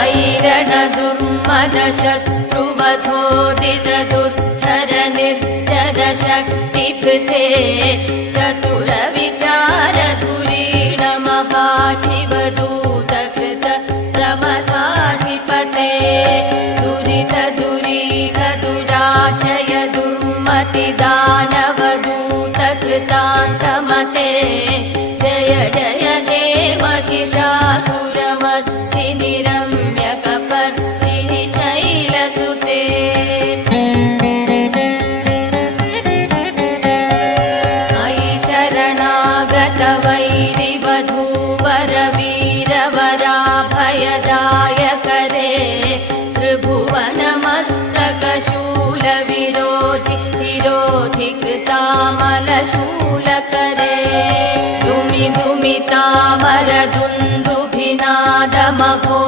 ऐरण दुर्मद शत्रुवधोदित दुर्धर निर्जर शक्तिभृते चतुर विचार धुरीण महाशिवदूत कृत प्रमथाधिपते दुरित दुरीह दुराशय दुर्मति दानवदूत कृतान्तमते जय जय हे महिषासुरमर्दिनि रम्यकपर्दिनि शैलसुते अयि शरणागत वैरिवधूवर वीरवराभयदायकरे त्रिभुवनमस्तकशूलविरोधि शिरोधि कृतामलशूलकरे दुमि दुमितामर दुन्दुभिनादमहो